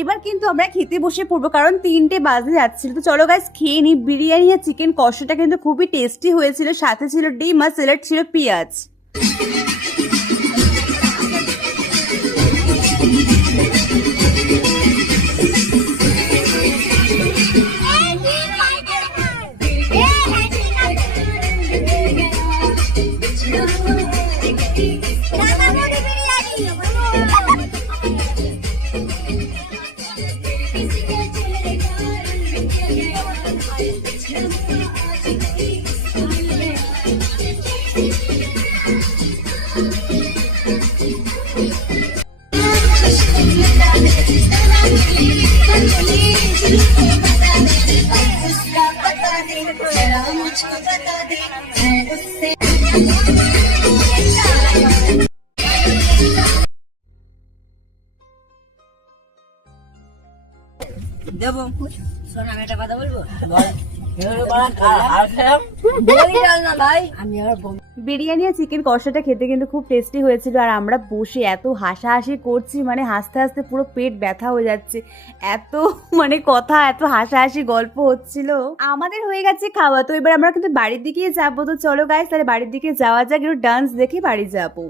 এবার কিন্তু আমরা খেতে বসে পড়বো, কারণ 3টে বাজে যাচ্ছিল। তো চলো গাইস খেয়ে নি। বিরিয়ানি আর চিকেন কষাটা কিন্তু খুবই টেস্টি হয়েছিল, সাথে ছিল ডিম আর স্যালাড ছিল পেঁয়াজ। দেবো শোন, আমি একটা কথা বলবো। বিরিয়ানি আর চিকেন কষাটা খেতে কিন্তু খুব টেস্টি হয়েছিল, আর আমরা বসে এত হাসাহাসি করছি, মানে হাসতে হাসতে পুরো পেট ব্যথা হয়ে যাচ্ছে। এত মানে কথা, এত হাসাহাসি গল্প হচ্ছিল। আমাদের হয়ে গেছে খাওয়া, তো এবার আমরা কিন্তু বাড়ির দিকে যাবো। তো চলো গাইস তাহলে বাড়ির দিকে যাওয়া যাক, একটু ডান্স দেখে বাড়ি যাবো।